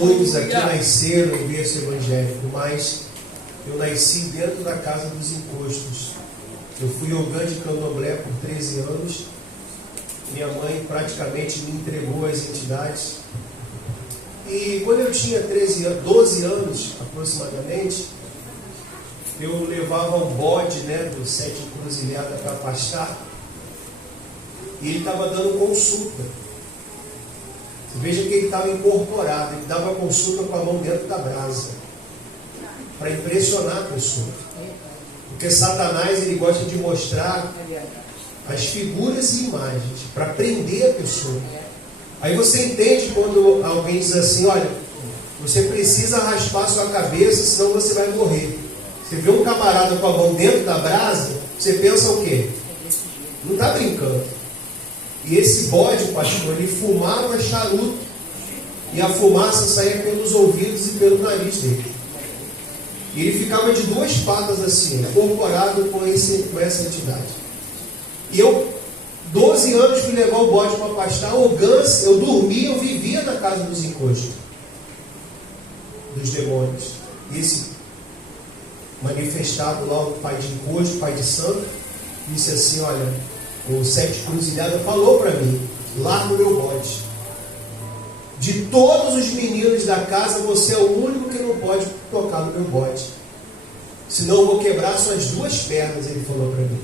muitos aqui nasceram em berço evangélico, mas eu nasci dentro da casa dos encostos. Eu fui ogã de candomblé por 13 anos. Minha mãe praticamente me entregou às entidades. E quando eu tinha 12 anos aproximadamente, eu levava um bode, do 7 Encruzilhada para pastar. E ele estava dando consulta. Você veja que ele estava incorporado, ele dava consulta com a mão dentro da brasa, para impressionar a pessoa. Porque Satanás, ele gosta de mostrar as figuras e imagens, para prender a pessoa. Aí você entende quando alguém diz assim, olha, você precisa raspar sua cabeça, senão você vai morrer. Você vê um camarada com a mão dentro da brasa, você pensa o quê? Não está brincando. E esse bode, pastor, ele fumava charuto. E a fumaça saía pelos ouvidos e pelo nariz dele. E ele ficava de duas patas assim, incorporado com essa entidade. E eu, 12 anos, fui levar o bode para pastar. O Gans, eu dormia, eu vivia na casa dos encostos, dos demônios. E esse manifestado lá, o pai de encosto, pai de santo, disse assim, olha, o 7 Encruzilhada falou para mim, larga o meu bode. De todos os meninos da casa, você é o único que não pode tocar no meu bode. Senão eu vou quebrar suas duas pernas, ele falou para mim.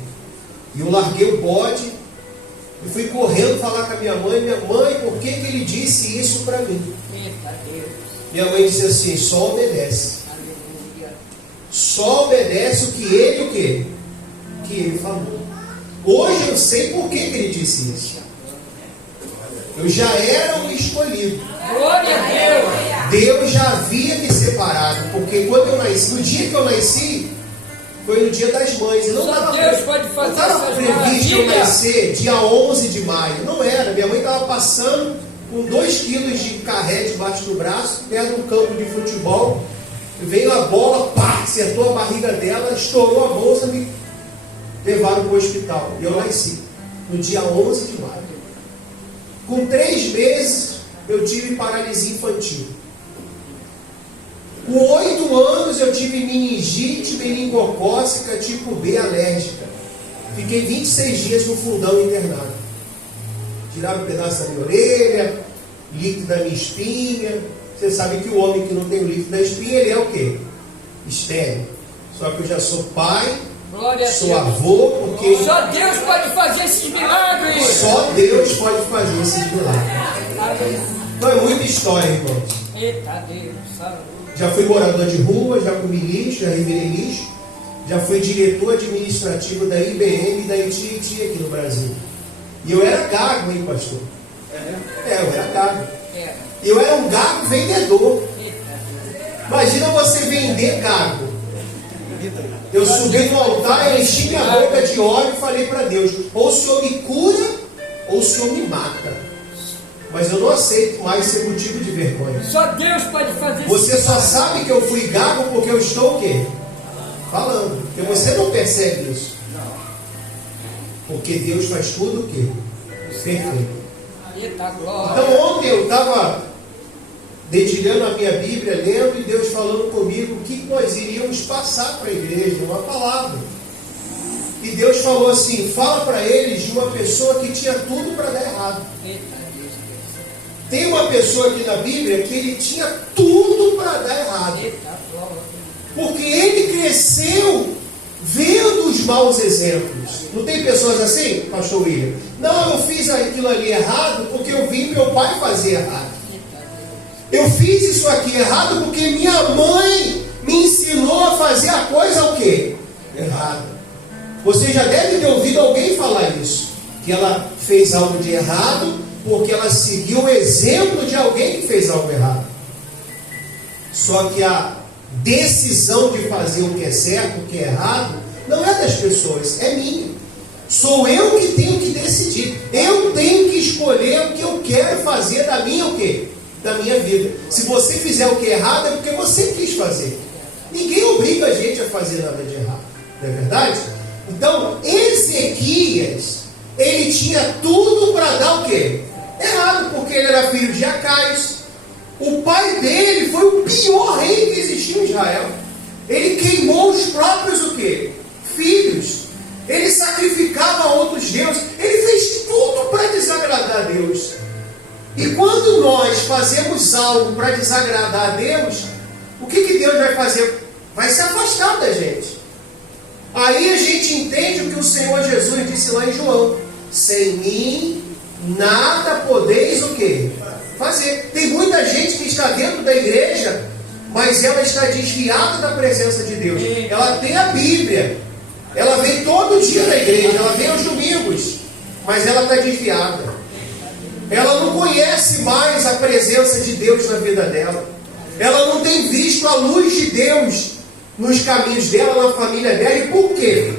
E eu larguei o bode e fui correndo falar com a minha mãe, por que ele disse isso para mim? Minha mãe disse assim, só obedece. Só obedece o que ele falou. Hoje eu sei por que ele disse isso. Eu já era o escolhido. Glória a Deus. Deus já havia me separado, porque quando eu nasci, no dia que eu nasci, foi no dia das mães. Não estava previsto eu nascer dia 11 de maio. Não era. Minha mãe estava passando com 2 quilos de carré debaixo do braço, perto de um campo de futebol. Veio a bola, pá, acertou a barriga dela, estourou a bolsa, me levaram para o hospital. E eu nasci no dia 11 de maio. Com 3 meses, eu tive paralisia infantil. Com 8 anos, eu tive meningite meningocócica tipo B alérgica. Fiquei 26 dias no fundão internado. Tiraram um pedaço da minha orelha, líquido da minha espinha. Você sabe que o homem que não tem o líquido da espinha, ele é o quê? Estéril. Só que eu já sou pai, sou avô, porque... Só Deus pode fazer esses milagres. Só Deus pode fazer esses milagres. Então é muita história, irmãos. Eita Deus. Já fui morador de rua, já comi lixo, já revirei lixo. Já fui diretor administrativo da IBM e da ITIT aqui no Brasil. E eu era gago, hein, pastor? Eu era gago. Eu era um gago vendedor. Imagina você vender gago. Eu subi no altar, eu enchi minha boca de óleo e falei para Deus, ou o Senhor me cura, ou o Senhor me mata. Mas eu não aceito mais ser motivo de vergonha. Só Deus pode fazer isso. Você só sabe que eu fui gago porque eu estou o quê? Falando. Porque você não percebe isso. Porque Deus faz tudo o quê? Perfeito. Então ontem eu estava dedilhando a minha Bíblia, lendo, e Deus falando comigo o que nós iríamos passar para a igreja, uma palavra. E Deus falou assim, fala para eles de uma pessoa que tinha tudo para dar errado. Tem uma pessoa aqui na Bíblia que ele tinha tudo para dar errado. Porque ele cresceu vendo os maus exemplos. Não tem pessoas assim, pastor William? Não, eu fiz aquilo ali errado porque eu vi meu pai fazer errado. Eu fiz isso aqui errado porque minha mãe me ensinou a fazer a coisa o quê? Errada. Você já deve ter ouvido alguém falar isso. Que ela fez algo de errado porque ela seguiu o exemplo de alguém que fez algo errado. Só que a decisão de fazer o que é certo, o que é errado, não é das pessoas, é minha. Sou eu que tenho que decidir. Eu tenho que escolher o que eu quero fazer da minha o quê? Da minha vida. Se você fizer o que é errado, é porque você quis fazer. Ninguém obriga a gente a fazer nada de errado. Não é verdade? Então, Ezequias, ele tinha tudo para dar o quê? Errado, porque ele era filho de Acais. O pai dele pior rei que existiu em Israel. Ele queimou os próprios o quê? Filhos. Ele sacrificava a outros deuses. Ele fez tudo para desagradar a Deus. E quando nós fazemos algo para desagradar a Deus, o que Deus vai fazer? Vai se afastar da gente. Aí a gente entende o que o Senhor Jesus disse lá em João: sem mim nada podeis o quê? Fazer. Tem muita gente que está dentro da igreja, mas ela está desviada da presença de Deus. Ela tem a Bíblia, ela vem todo dia na igreja, ela vem aos domingos, mas ela está desviada. Ela não conhece mais a presença de Deus na vida dela. Ela não tem visto a luz de Deus nos caminhos dela, na família dela. E por quê?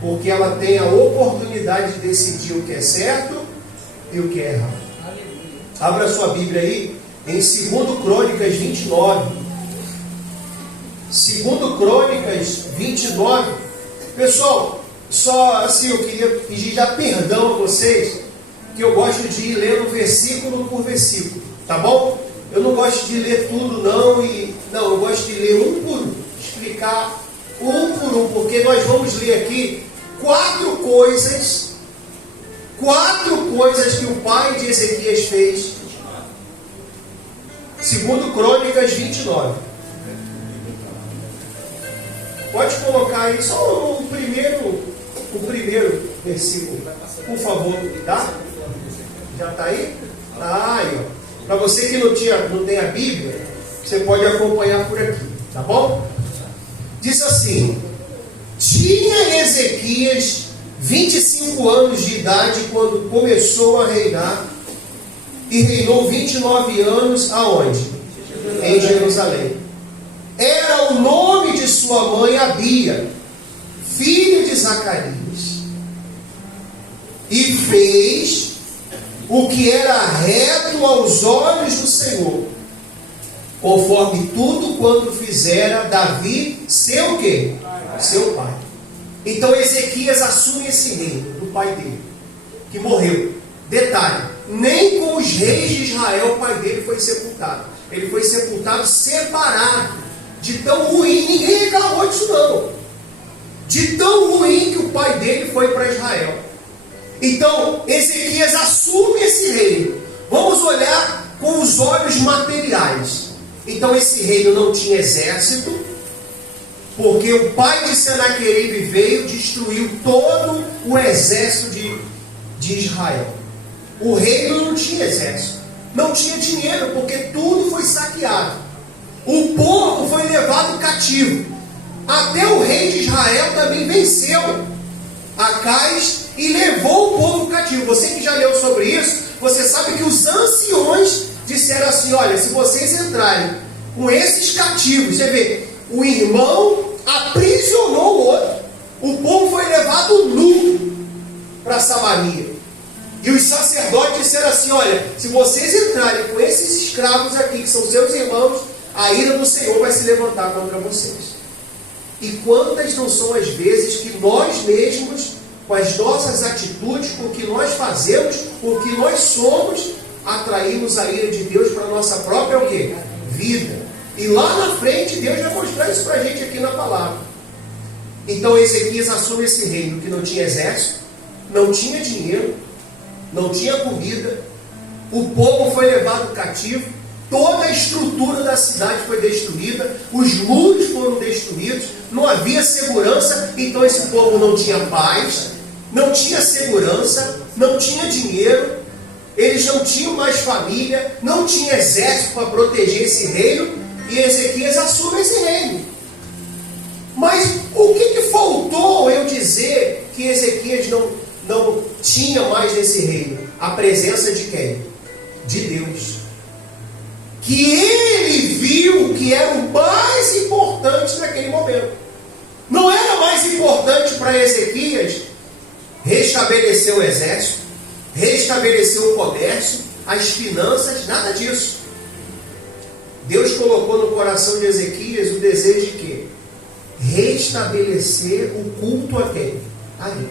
Porque ela tem a oportunidade de decidir o que é certo e o que é errado. Abra sua Bíblia aí em 2 Crônicas 29. 2 Crônicas 29. Pessoal, só assim eu queria pedir já perdão a vocês, que eu gosto de ir lendo versículo por versículo, tá bom? Eu não gosto de ler tudo não, eu gosto de ler um por um, explicar um por um, porque nós vamos ler aqui quatro coisas que o pai de Ezequias fez. 2 Crônicas 29. Pode colocar aí só o primeiro versículo, por favor, tá? Já está aí? Tá aí, ó. Para você que não tem a Bíblia, você pode acompanhar por aqui, tá bom? Diz assim: tinha Ezequias 25 anos de idade quando começou a reinar, e reinou 29 anos aonde? Em Jerusalém. Era o nome de sua mãe Abia, filho de Zacarias, e fez o que era reto aos olhos do Senhor, conforme tudo quanto fizera Davi, seu quê? Seu pai. Então Ezequias assume esse reino do pai dele, que morreu. Detalhe, nem com os reis de Israel o pai dele foi sepultado. Ele foi sepultado separado. De tão ruim, ninguém reclamou disso não. De tão ruim que o pai dele foi para Israel. Então, Ezequias assume esse reino. Vamos olhar com os olhos materiais. Então, esse reino não tinha exército, porque o pai de Senaqueribe veio, destruiu todo o exército de Israel. O reino não tinha exército, não tinha dinheiro, porque tudo foi saqueado. O povo foi levado cativo. Até o rei de Israel também venceu Acais e levou o povo cativo. Você que já leu sobre isso, você sabe que os anciões disseram assim: olha, se vocês entrarem com esses cativos, você vê, o irmão aprisionou o outro, o povo foi levado nu para Samaria. E os sacerdotes disseram assim: olha, se vocês entrarem com esses escravos aqui, que são seus irmãos, a ira do Senhor vai se levantar contra vocês. E quantas não são as vezes que nós mesmos, com as nossas atitudes, com o que nós fazemos, com o que nós somos, atraímos a ira de Deus para a nossa própria o quê? Vida. E lá na frente Deus vai mostrar isso para a gente aqui na palavra. Então Ezequias assume esse reino que não tinha exército, não tinha dinheiro, não tinha comida, o povo foi levado cativo, toda a estrutura da cidade foi destruída, os muros foram destruídos, não havia segurança. Então esse povo não tinha paz, não tinha segurança, não tinha dinheiro, eles não tinham mais família, não tinha exército para proteger esse reino, e Ezequias assume esse reino. Mas o que faltou eu dizer que Ezequias não tinha mais nesse reino? A presença de quem? De Deus. Que ele viu que era o mais importante naquele momento. Não era mais importante para Ezequias restabelecer o exército, restabelecer o comércio, as finanças, nada disso. Deus colocou no coração de Ezequias o desejo de quê? Restabelecer o culto a quem? A ele.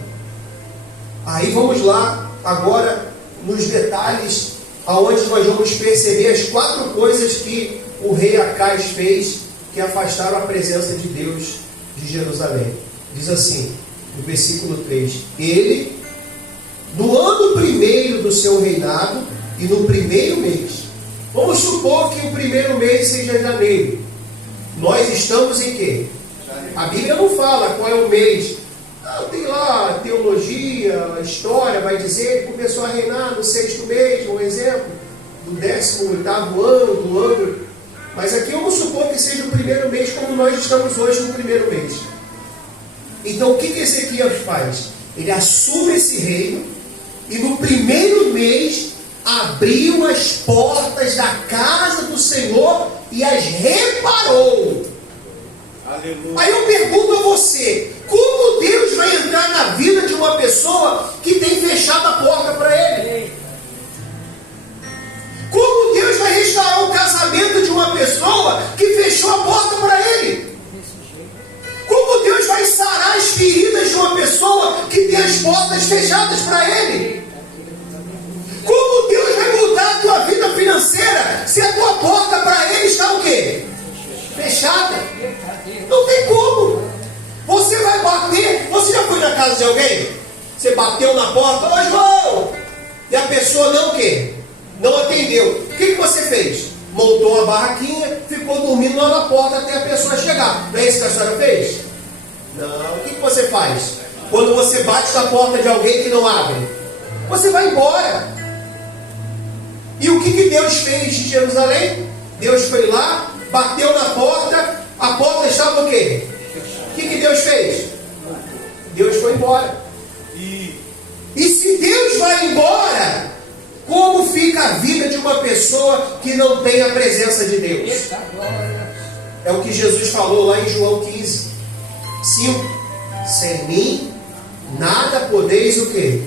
Aí vamos lá agora nos detalhes aonde nós vamos perceber as 4 coisas que o rei Acais fez que afastaram a presença de Deus de Jerusalém. Diz assim, no versículo 3: ele, no ano primeiro do seu reinado e no primeiro mês, vamos supor que o primeiro mês seja janeiro, nós estamos em quê? A Bíblia não fala qual é o mês. Tem lá teologia, a história vai dizer que começou a reinar no 6º mês, um exemplo, do 18º ano, do ano. Mas aqui vamos supor que seja o primeiro mês, como nós estamos hoje no primeiro mês. Então o que Ezequias faz? Ele assume esse reino e no primeiro mês abriu as portas da casa do Senhor e as reparou. Aleluia. Aí eu pergunto a você, como Deus vai entrar na vida de uma pessoa que tem fechado a porta para ele? Como Deus vai restaurar o casamento de uma pessoa que fechou a porta para ele? Como Deus vai sarar as feridas de uma pessoa que tem as portas fechadas para ele? Como Deus vai mudar a tua vida financeira se a tua porta para ele está o quê? Fechada. Não tem como. Você vai bater. Você já foi na casa de alguém? Você bateu na porta, ô João! E a pessoa não o quê? Não atendeu. O que você fez? Montou uma barraquinha, ficou dormindo lá na porta até a pessoa chegar. Não é isso que a senhora fez? Não. O que você faz? Quando você bate na porta de alguém que não abre, você vai embora. E o que Deus fez de Jerusalém? Deus foi lá, bateu na porta, a porta estava o quê? O que Deus fez? Deus foi embora. E se Deus vai embora, como fica a vida de uma pessoa que não tem a presença de Deus? É o que Jesus falou lá em João 15, 5. Sem mim, nada podeis o quê?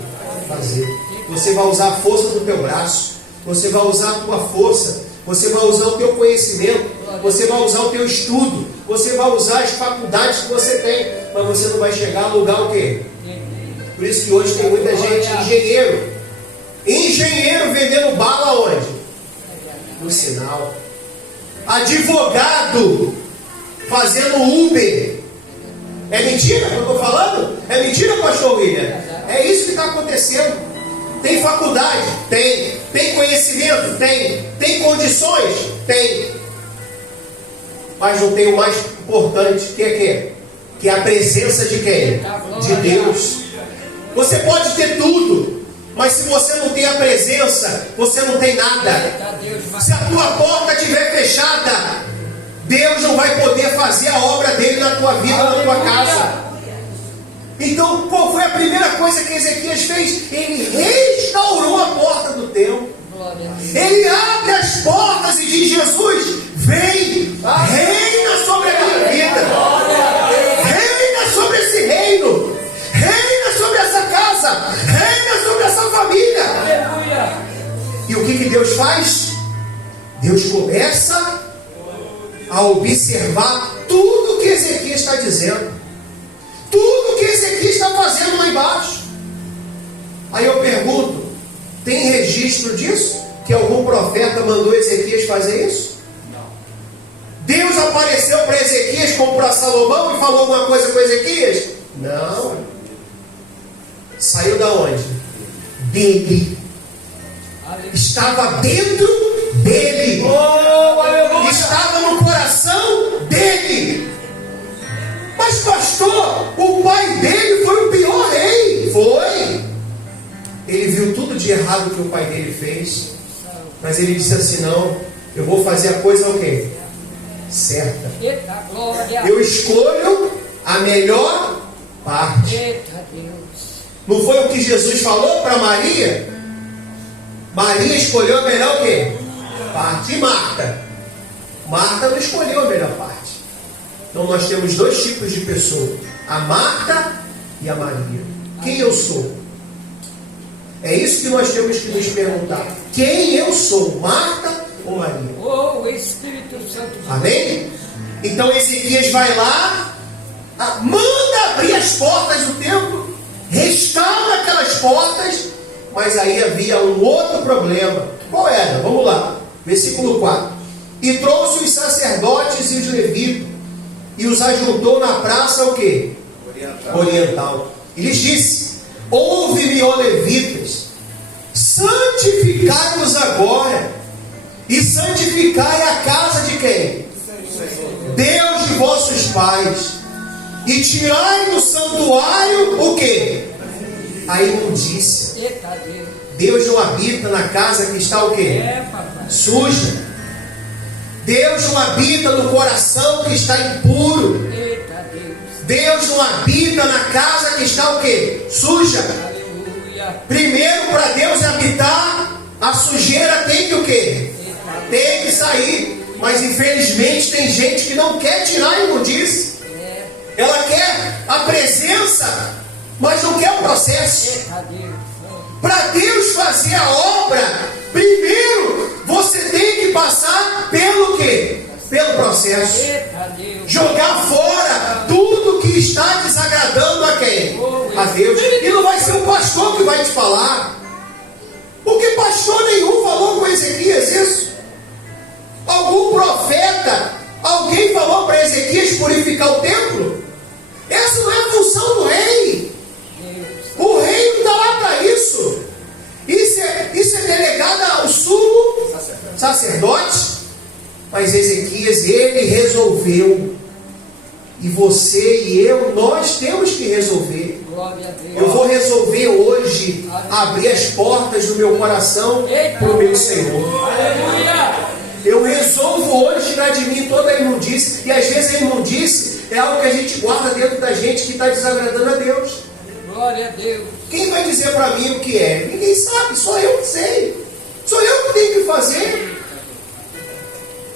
Fazer. Você vai usar a força do teu braço, você vai usar a tua força, você vai usar o teu conhecimento, você vai usar o teu estudo, você vai usar as faculdades que você tem, mas você não vai chegar a lugar o quê? Por isso que hoje tem muita gente engenheiro vendendo bala onde? No sinal. Advogado fazendo Uber. É mentira que eu estou falando? É mentira, pastor William? É isso que está acontecendo. Tem faculdade? Tem. Tem conhecimento? Tem. Tem condições? Tem. Mas não tem o mais importante, que é quê? Que é a presença de quem? De Deus. Você pode ter tudo, mas se você não tem a presença, você não tem nada. Se a tua porta estiver fechada, Deus não vai poder fazer a obra dele na tua vida, na tua casa. Então, qual foi a primeira coisa que Ezequias fez? Ele restaurou a porta do templo. Ele abre as portas e diz: Jesus, vem, reina sobre a minha vida, reina sobre esse reino, reina sobre essa casa, reina sobre essa família. E o que Deus faz? Deus começa a observar tudo que Ezequias está dizendo, tudo que Ezequias está fazendo lá embaixo. Aí eu pergunto, tem registro disso? Que algum profeta mandou Ezequias fazer isso? Não. Deus apareceu para Ezequias como para Salomão e falou alguma coisa com Ezequias? Não. Saiu da onde? Dele. Estava dentro dele. Estava no coração dele. Mas pastor, o pai dele foi o pior rei. Foi. Ele viu tudo de errado que o pai dele fez, mas ele disse assim: não, eu vou fazer a coisa o quê? Certa. Eu escolho a melhor parte. Não foi o que Jesus falou para Maria? Maria escolheu a melhor o quê? Parte. E Marta? Marta não escolheu a melhor parte. Então nós temos dois tipos de pessoa: a Marta e a Maria. Quem eu sou? É isso que nós temos que nos perguntar. Quem eu sou? Marta ou Maria? Oh, Espírito Santo. Amém? Então Ezequias vai lá, manda abrir as portas do templo, restaura aquelas portas, mas aí havia um outro problema. Qual era? Vamos lá. Versículo 4. E trouxe os sacerdotes e os levitas, e os ajuntou na praça o quê? Oriental. E lhes disse: ouve-me, ó levitas, santificai-vos agora, e santificai a casa de quem? Deus de vossos pais, e tirai do santuário o quê? A imundícia. Deus não habita na casa que está o quê? Suja. Deus não habita no coração que está impuro. Deus não habita na casa que está o quê? Suja. Primeiro, para Deus habitar, a sujeira tem que o quê? Tem que sair. Mas infelizmente tem gente que não quer tirar a imundície. Ela quer a presença, mas não quer o processo. Para Deus fazer a obra, primeiro você tem que passar pelo quê? Pelo processo. Jogar fora tudo que está desagradando a quem? A Deus. E não vai ser o pastor que vai te falar, porque pastor nenhum falou com Ezequias isso. Algum profeta, alguém falou para Ezequias purificar o templo? Essa não é a função do rei. O rei não está lá para isso. Isso é delegado ao sumo sacerdote. Mas Ezequias, ele resolveu. E você e eu, nós temos que resolver. Eu vou resolver hoje abrir as portas do meu coração para o meu Senhor. Eu resolvo hoje tirar de mim toda a imundície. E às vezes a imundície é algo que a gente guarda dentro da gente que está desagradando a Deus. Glória a Deus. Quem vai dizer para mim o que é? Ninguém sabe, só eu que sei. Sou eu que tenho que fazer.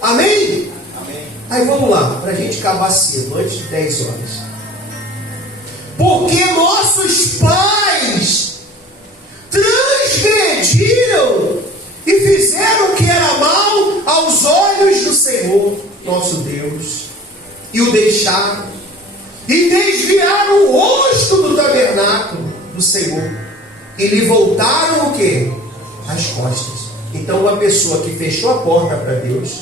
Amém? Amém. Aí vamos lá, para a gente acabar cedo, antes de 10 horas. Porque nossos pais transgrediram e fizeram o que era mal aos olhos do Senhor, nosso Deus, e o deixaram, e desviaram o rosto do tabernáculo do Senhor, e lhe voltaram o quê? As costas. Então uma pessoa que fechou a porta para Deus,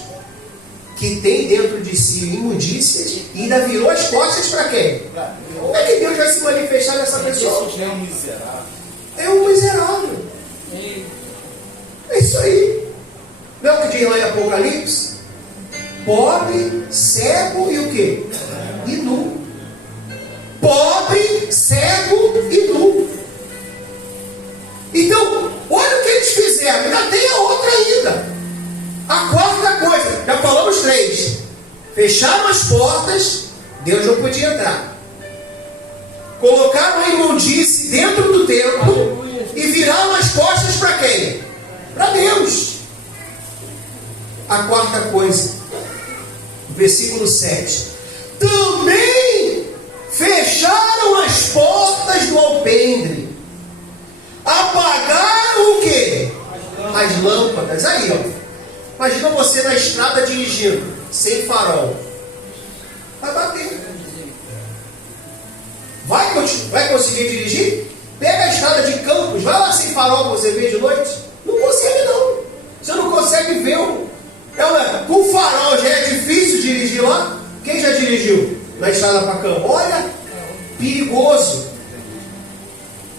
que tem dentro de si imundícias, e ainda virou as costas para quem? Como é que Deus vai se manifestar nessa pessoa? É um miserável. É um miserável. É isso aí. Não é o que diz lá em Apocalipse? Pobre, cego e o quê? E nu. Pobre, cego e nu. Então, olha o que eles fizeram. Ainda tem a outra ainda. A quarta coisa. Já falamos 3. Fecharam as portas. Deus não podia entrar. Colocaram a imundície dentro do templo. E viraram as costas para quem? Para Deus. A quarta coisa, versículo 7. Também fecharam as portas do alpendre. Apagaram o quê? As lâmpadas. Aí, ó. Imagina você na estrada dirigindo, sem farol. Vai bater. Vai conseguir dirigir? Pega a estrada de Campos, vai lá sem farol para você ver de noite. Não consegue não. Você não consegue ver com farol já é difícil dirigir lá. Quem já dirigiu na estrada para Campos? Olha, perigoso.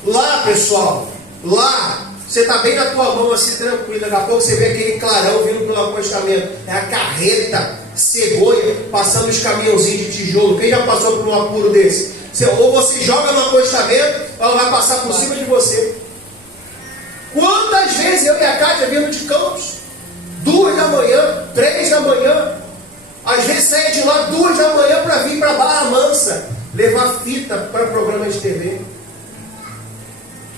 Lá, pessoal, lá, você está bem na tua mão assim, tranquilo. Daqui a pouco você vê aquele clarão vindo pelo acostamento. É a carreta, cegonha, passando os caminhãozinhos de tijolo. Quem já passou por um apuro desse? Ou você joga no acostamento, ela vai passar por cima de você. Quantas vezes eu e a Cátia vindo de Campos? 2 da manhã, 3 da manhã. Às vezes saia de lá 2 da manhã para vir para Barra Mansa, levar fita para programa de TV.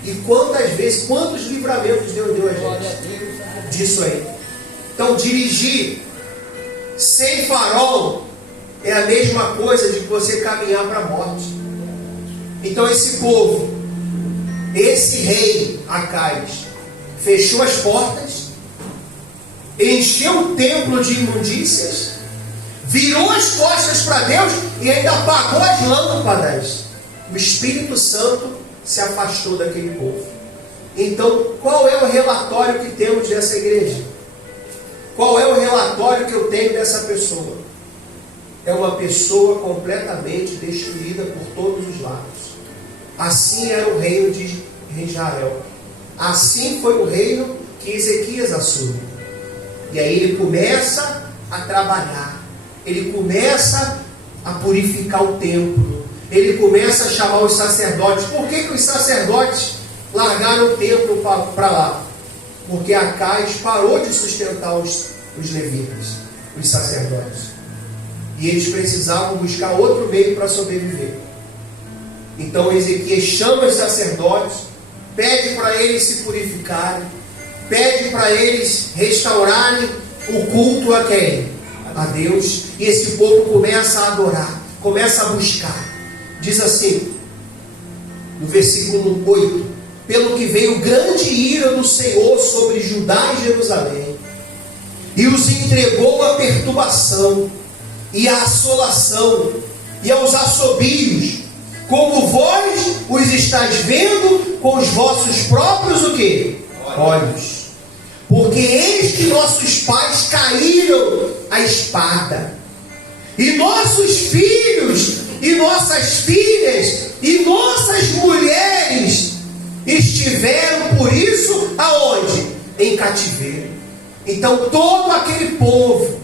E quantas vezes, quantos livramentos Deus deu a gente disso aí. Então dirigir sem farol é a mesma coisa de você caminhar para a morte. Então esse povo, esse rei Acais, fechou as portas, encheu o templo de imundícias, virou as costas para Deus e ainda apagou as lâmpadas. O Espírito Santo se afastou daquele povo. Então, qual é o relatório que temos dessa igreja? Qual é o relatório que eu tenho dessa pessoa? É uma pessoa completamente destruída por todos os lados. Assim era o reino de Israel. Assim foi o reino que Ezequias assume. E aí ele começa a trabalhar. Ele começa a purificar o templo. Ele começa a chamar os sacerdotes. Por que os sacerdotes largaram o templo para lá? Porque Acais parou de sustentar os levitas, os sacerdotes. E eles precisavam buscar outro meio para sobreviver. Então Ezequias chama os sacerdotes, pede para eles se purificarem, pede para eles restaurarem o culto a quem? A Deus. E esse povo começa a adorar, começa a buscar. Diz assim, no versículo 8: pelo que veio grande ira do Senhor sobre Judá e Jerusalém, e os entregou à perturbação, e à assolação, e aos assobios, como vós os estáis vendo com os vossos próprios o quê? Olhos. Porque eis que nossos pais caíram à espada, e nossos filhos, e nossas filhas, e nossas mulheres estiveram por isso aonde? Em cativeiro. Então todo aquele povo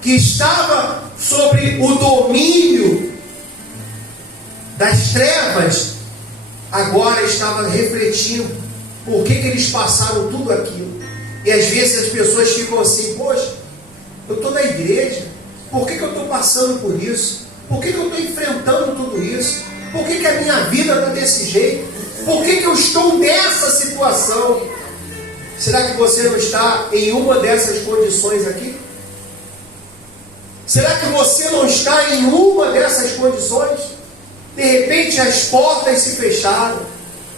que estava sobre o domínio das trevas, agora estava refletindo por que eles passaram tudo aquilo. E às vezes as pessoas ficam assim: poxa, eu estou na igreja, por que eu estou passando por isso? Por que eu estou enfrentando tudo isso? Por que a minha vida está desse jeito? Por que eu estou nessa situação? Será que você não está em uma dessas condições aqui? Será que você não está em uma dessas condições? De repente as portas se fecharam,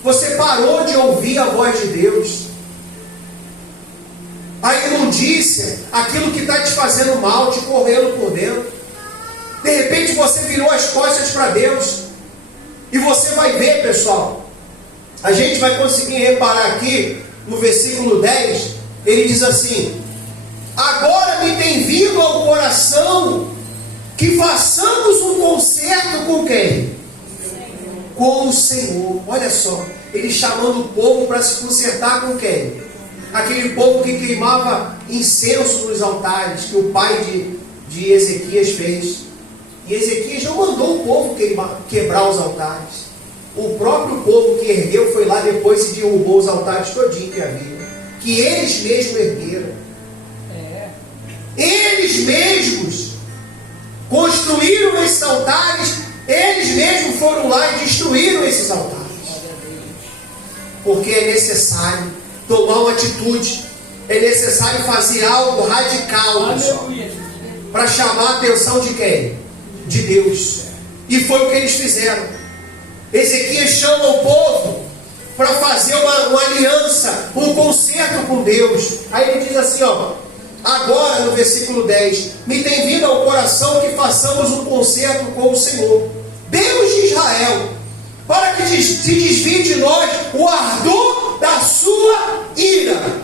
você parou de ouvir a voz de Deus. A imundícia, aquilo que está te fazendo mal, te correndo por dentro. De repente você virou as costas para Deus. E você vai ver, pessoal, a gente vai conseguir reparar aqui no versículo 10, ele diz assim: agora me tem vindo ao coração que façamos um concerto com quem? Com o Senhor. Olha só, ele chamando o povo para se consertar com quem? Aquele povo que queimava incenso nos altares, que o pai de Ezequias fez. E Ezequias não mandou o povo quebrar os altares. O próprio povo que ergueu foi lá depois e derrubou os altares todinho que havia, que eles mesmos ergueram. Eles mesmos construíram esses altares, eles mesmos foram lá e destruíram esses altares. Porque é necessário tomar uma atitude, é necessário fazer algo radical, pessoal, para chamar a atenção de quem? De Deus. E foi o que eles fizeram. Ezequias chama o povo para fazer uma aliança, um concerto com Deus. Aí ele diz assim, ó: agora no versículo 10, me tem vindo ao coração que façamos um concerto com o Senhor, Deus de Israel, para que se desvie de nós o ardor da sua ira.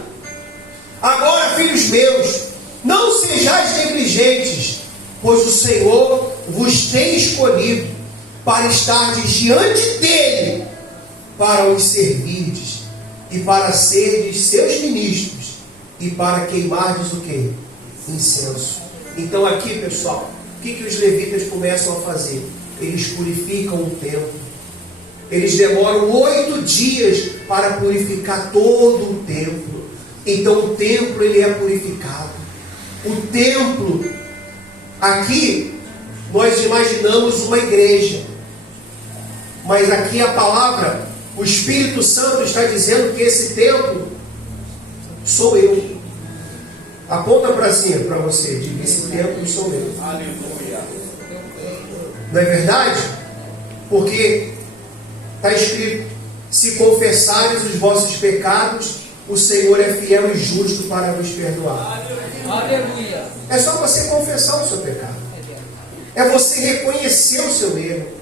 Agora, filhos meus, não sejais negligentes, pois o Senhor vos tem escolhido para estar diante dele, para os servirdes, e para serdes seus ministros, e para queimardes o quê? Incenso. Então aqui, pessoal, o que os levitas começam a fazer? Eles purificam o templo. Eles demoram 8 dias para purificar todo o templo. Então o templo, ele é purificado. O templo, aqui nós imaginamos uma igreja, mas aqui a palavra, o Espírito Santo está dizendo que esse templo sou eu. Aponta para cima, para você, diga: esse templo sou eu. Aleluia. Não é verdade? Porque está escrito: se confessares os vossos pecados, o Senhor é fiel e justo para vos perdoar. Aleluia. É só você confessar o seu pecado. É você reconhecer o seu erro.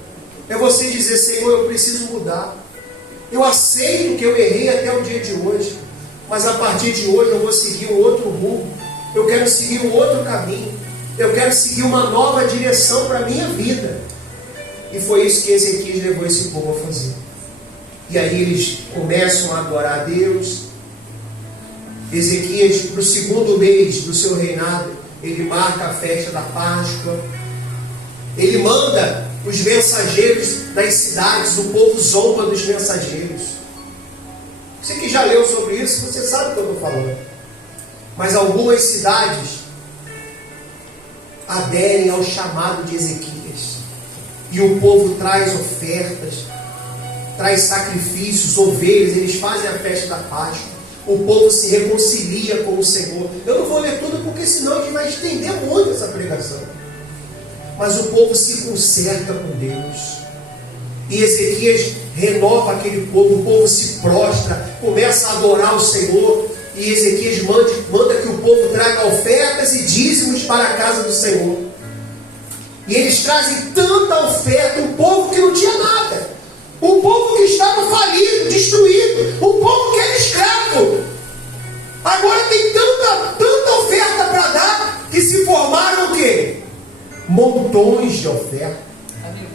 É você dizer: Senhor, eu preciso mudar. Eu aceito que eu errei até o dia de hoje, mas a partir de hoje eu vou seguir um outro rumo. Eu quero seguir um outro caminho. Eu quero seguir uma nova direção para a minha vida. E foi isso que Ezequias levou esse povo a fazer. E aí eles começam a adorar a Deus. Ezequias, para o segundo mês do seu reinado, ele marca a festa da Páscoa. Ele manda os mensageiros das cidades, o povo zomba dos mensageiros. Você que já leu sobre isso, você sabe o que eu estou falando. Mas algumas cidades aderem ao chamado de Ezequias. E o povo traz ofertas, traz sacrifícios, ovelhas, eles fazem a festa da Páscoa. O povo se reconcilia com o Senhor. Eu não vou ler tudo porque senão a gente vai estender muito essa pregação. Mas o povo se conserta com Deus. E Ezequias renova aquele povo, o povo se prostra, começa a adorar o Senhor. E Ezequias manda que o povo traga ofertas e dízimos para a casa do Senhor. E eles trazem tanta oferta, um povo que não tinha nada. Um povo que estava falido, destruído. Um povo que era escravo. Agora tem tanta oferta para dar que se formaram o quê? Montões de oferta.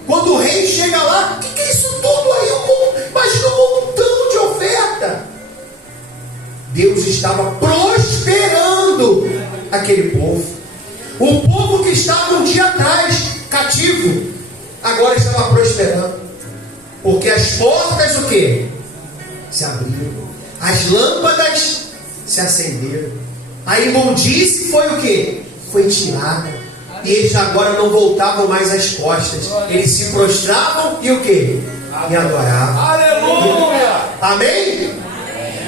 Quando o rei chega lá, o que é isso tudo aí? Imagina um montão de oferta. Deus estava prosperando aquele povo. O povo que estava um dia atrás cativo, agora estava prosperando. Porque as portas o quê? Se abriram. As lâmpadas se acenderam. A imundície foi o quê? Foi tirada. E eles agora não voltavam mais as costas. Eles se prostravam e o quê? E adoravam. Aleluia! Amém?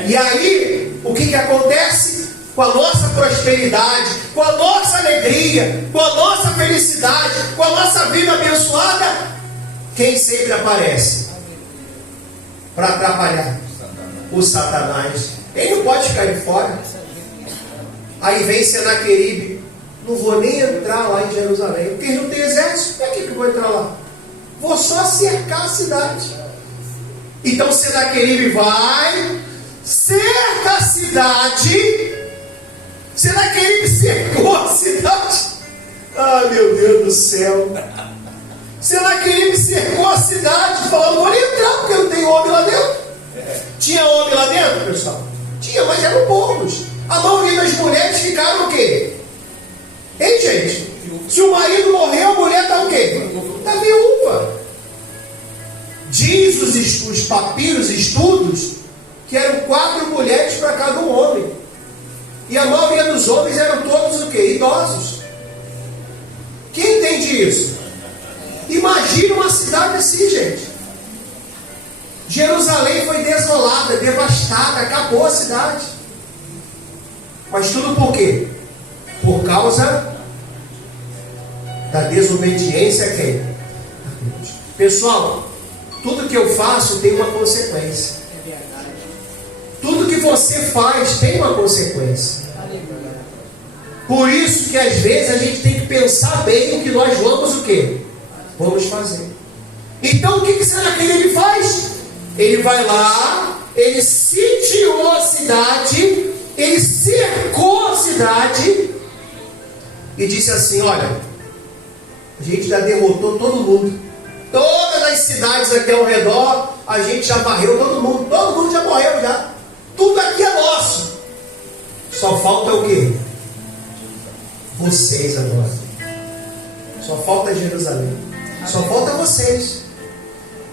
E aí, o que acontece? Com a nossa prosperidade, com a nossa alegria, com a nossa felicidade, com a nossa vida abençoada, quem sempre aparece? Para atrapalhar? O Satanás. Ele não pode ficar de fora. Aí vem Senaqueribe. Não vou nem entrar lá em Jerusalém, porque eles não têm exército. Para que eu vou entrar lá? Vou só cercar a cidade. Então Senaqueribe vai, cerca a cidade. Senaqueribe cercou a cidade. Ah, meu Deus do céu. Senaqueribe cercou a cidade, falando: vou entrar porque não tem homem lá dentro. Tinha homem lá dentro, pessoal? Tinha, mas eram poucos. A maioria das mulheres ficaram o quê? Hein, gente? Se o marido morreu, a mulher está o quê? Está viúva. Diz os papiros, estudos, que eram 4 mulheres para cada um homem. E a maioria dos homens eram todos o quê? Idosos. Quem entende isso? Imagina uma cidade assim, gente. Jerusalém foi desolada, devastada, acabou a cidade. Mas tudo por quê? Por causa da desobediência a quem? Pessoal, tudo que eu faço tem uma consequência. Tudo que você faz tem uma consequência. Por isso que às vezes a gente tem que pensar bem o que nós vamos o quê? Vamos fazer. Então o que Senaqueribe faz? Ele vai lá, ele sitiou a cidade, ele cercou a cidade e disse assim: olha, a gente já derrotou todo mundo. Todas as cidades aqui ao redor, a gente já varreu todo mundo já morreu já. Tudo aqui é nosso. Só falta o quê? Vocês agora. Só falta Jerusalém. Só falta vocês.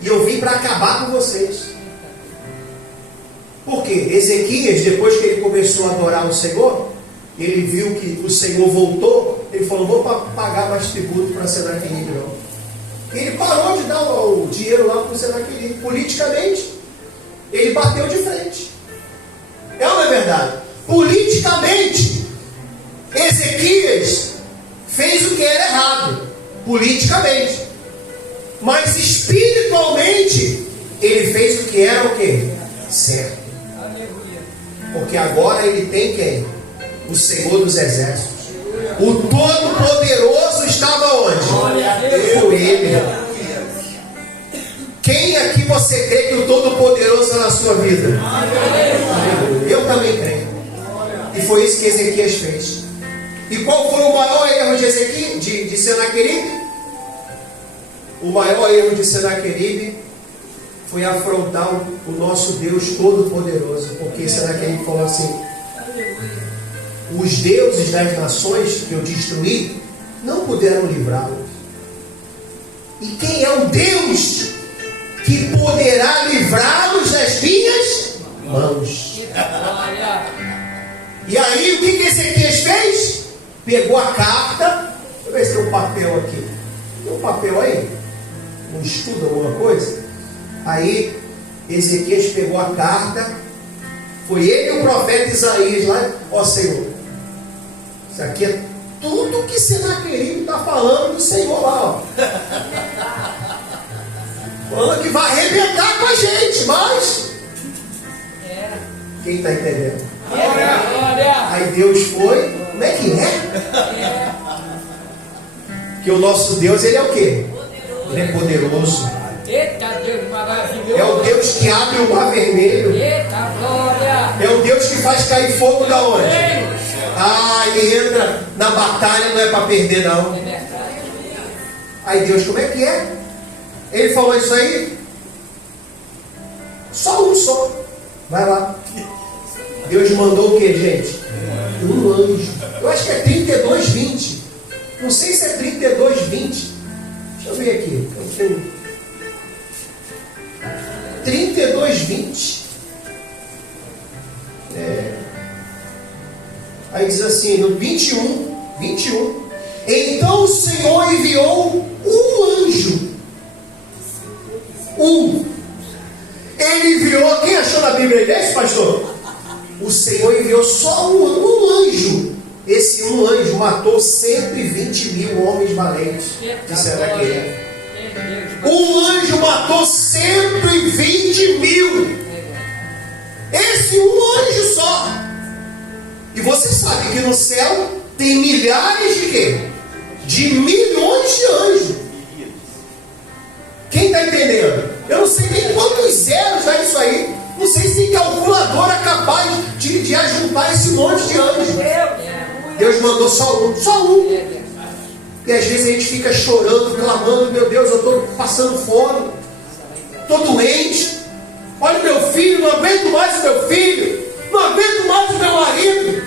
E eu vim para acabar com vocês. Por quê? Ezequias, depois que ele começou a adorar o Senhor, ele viu que o Senhor voltou. Ele falou: não vou pagar mais tributo para Senaqueribe não. Ele parou de dar o dinheiro lá para o Senaqueribe. Politicamente, ele bateu de frente. É ou não é verdade? Politicamente, Ezequias fez o que era errado. Politicamente. Mas espiritualmente, ele fez o que era o quê? Certo. Porque agora ele tem quem? O Senhor dos Exércitos. O Todo-Poderoso estava onde? Com ele. Quem aqui você crê que o Todo-Poderoso sua vida? Eu também creio. E foi isso que Ezequias fez. E qual foi o maior erro de Ezequias, de Senaqueribe? O maior erro de Senaqueribe foi afrontar o nosso Deus Todo-Poderoso. Porque Senaqueribe falou assim: os deuses das nações que eu destruí não puderam livrá-los. E quem é o Deus que poderá livrá-los das minhas mãos? E aí o que Ezequias fez? Pegou a carta. Deixa eu ver se tem um papel aqui. Tem um papel aí? Um estudo, alguma coisa? Aí Ezequias pegou a carta. Foi ele e o profeta Isaías lá. Ó Senhor, isso aqui é tudo que Senaqueribe está falando do Senhor lá, ó. Falando que vai arrebentar com a gente, mas quem está entendendo? Aí Deus foi. Como é que é? Que o nosso Deus, ele é o quê? Ele é poderoso. Eita Deus maravilhoso. É o Deus que abre o mar vermelho. Eita glória. É o Deus que faz cair fogo da onde? Ah, ele entra na batalha, não é para perder não. Aí Deus, como é que é? Ele falou isso aí? Só um só. Vai lá. Deus mandou o que, gente? Um anjo. Eu acho que é 32:20. Não sei se é 32:20. Deixa eu ver aqui. 32:20. Aí diz assim, no 21. Então o Senhor enviou um anjo. Ele enviou. Quem achou na Bíblia desse, pastor? O Senhor enviou só um anjo. Esse um anjo matou 120.000 homens valentes. Disseram aqui. Um anjo matou 120.000. Esse um anjo só. E você sabe que no céu tem milhares de quê? De milhões de anjos. Quem está entendendo? Eu não sei nem quantos zeros dá isso aí. Não sei se tem calculadora capaz de ajuntar esse monte de anjos. Deus mandou só um. E às vezes a gente fica chorando, clamando: meu Deus, eu estou passando fome, estou doente. Olha o meu filho, não aguento mais o meu filho, não aguento mais o meu marido.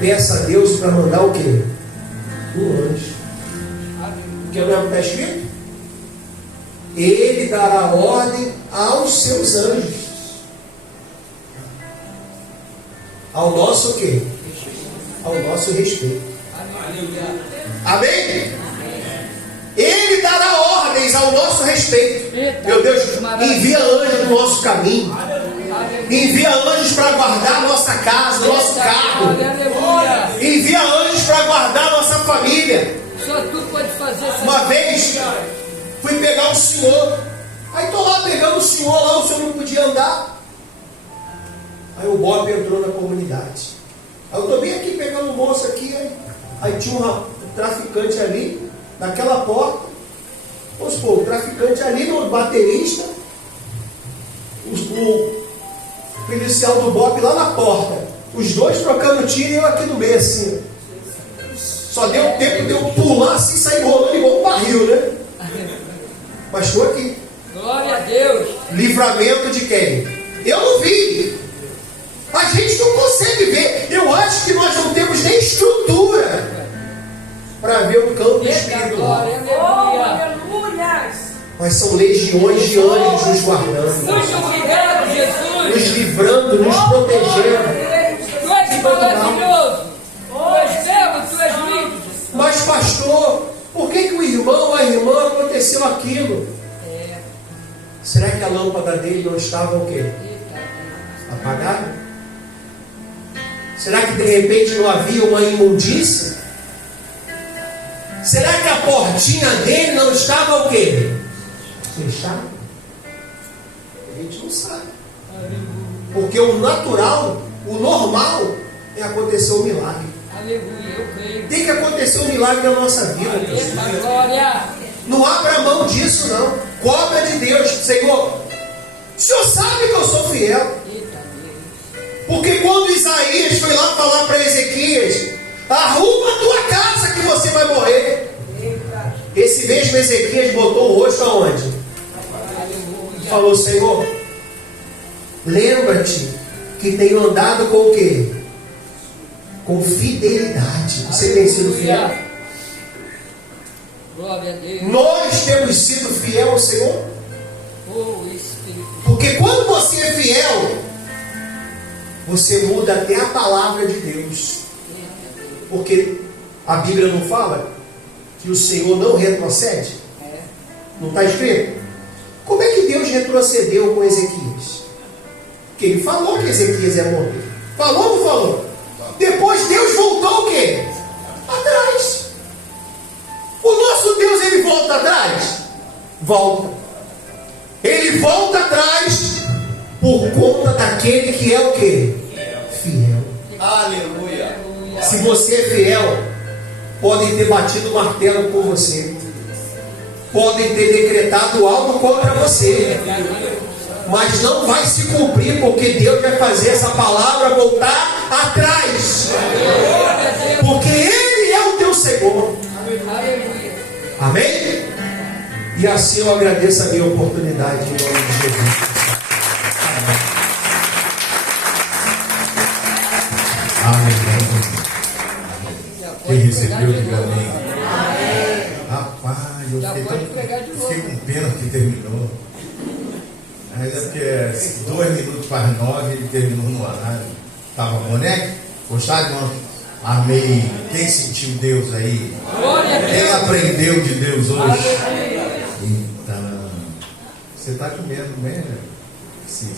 Peça a Deus para mandar o quê? Um anjo. O que não está escrito? Ele dará ordem aos seus anjos. Ao nosso o quê? Ao nosso respeito. Amém? Ele dará ordens ao nosso respeito. Meu Deus, envia anjos no nosso caminho. Envia anjos para guardar a nossa casa, o nosso carro. Envia anjos para guardar a nossa família. Só tu pode fazer essa. Uma vez fui pegar um senhor. Aí estou lá pegando o senhor lá, o senhor não podia andar. Aí o Bob entrou na comunidade. Aí eu estou bem aqui pegando um moço aqui. Aí tinha um traficante ali, naquela porta. Vamos supor, o traficante ali, no baterista. O policial do Bob lá na porta. Os dois trocando tiro e eu aqui no meio assim. Só deu tempo de eu pular assim, sair rolando igual um barril, né? Mas estou aqui. Glória a Deus. Livramento de quem? Eu não vi. A gente não consegue ver. Eu acho que nós não temos nem estrutura para ver o campo espiritual. Mas são legiões de anjos nos guardando, Muito obrigado, Jesus. nos livrando, nos protegendo. Tu és maravilhoso. Tu és belo, tu és lindo. Mas pastor, por que o irmão, a irmã aconteceu aquilo? Será que a lâmpada dele não estava o quê? Apagada? Será que de repente não havia uma imundícia? Será que a portinha dele não estava o quê? Fechada? A gente não sabe. Porque o natural, o normal, é acontecer um milagre. Aleluia, eu creio. Tem que acontecer um milagre na nossa vida. Eita glória. Não abra mão disso não. Cobra de Deus. Senhor, O Senhor sabe que eu sou fiel. Porque quando Isaías foi lá falar para Ezequias: arruma a tua casa que você vai morrer. Esse mesmo Ezequias botou o rosto aonde? Falou: Senhor, lembra-te que tenho andado com o quê? Com fidelidade. Você tem sido fiel? Glória a Deus. Nós temos sido fiel ao Senhor? Oh, Espírito. Porque quando você é fiel, você muda até a palavra de Deus. Porque a Bíblia não fala que o Senhor não retrocede? Não está escrito? Como é que Deus retrocedeu com Ezequias? Porque ele falou que Ezequias ia morrer. Falou ou não falou? Depois Deus voltou o quê? Atrás. O nosso Deus, ele volta atrás? Volta. Ele volta atrás por conta daquele que é o quê? Fiel. Aleluia. Se você é fiel, podem ter batido o martelo por você, podem ter decretado algo contra você, mas não vai se cumprir, porque Deus vai fazer essa palavra voltar atrás, porque Ele é o teu Senhor. Amém? E assim eu agradeço a minha oportunidade em nome de Jesus. Amém. Quem recebeu, diga amém. Rapaz, eu fiquei com pena que terminou. Mas é porque 2 minutos para as 9 ele terminou no horário. Estava bom, né? Gostaram, irmão? Amém. Quem sentiu Deus aí? Quem aprendeu de Deus hoje? Então, você está comendo mesmo, né? Sim.